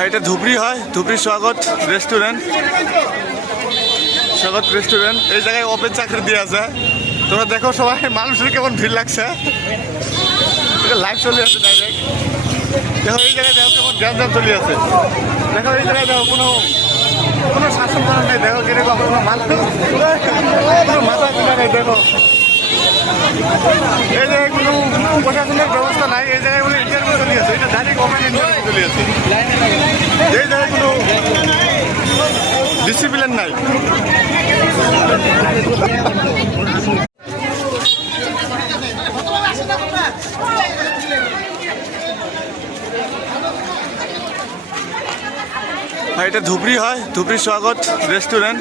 ভাই এটা ধুবড়ি হয়, ধুবড়ি স্বাগত রেস্টুরেন্ট। এই জায়গায় ওপেন চাকরি দিয়ে আছে। তোমরা দেখো সবাই মানুষের কেমন ভিড় লাগছে, লাইভ চলে আছে ডাইরেক্ট। দেখো এই জায়গায় দেখো কেমন জ্যাম চলে আছে। দেখো এই জায়গায় দেখো কোনো শাসন করার নেই। দেখো কিরকম কোনো মাথা গোলা নেই। দেখো এই জায়গায় কোনো প্রশাসনের ব্যবস্থা নাই। এই জায়গায় বলে ইন্টারভিউ চলে আছে, এটা ডাইরেক্ট ওপেন ইন্টারভিউ চলে আছে। এই জায়গায় কোনো ডিসিপ্লিন নাই। ভাই এটা ধুবড়ি হয়, ধুবড়ি স্বাগত রেস্টুরেন্ট।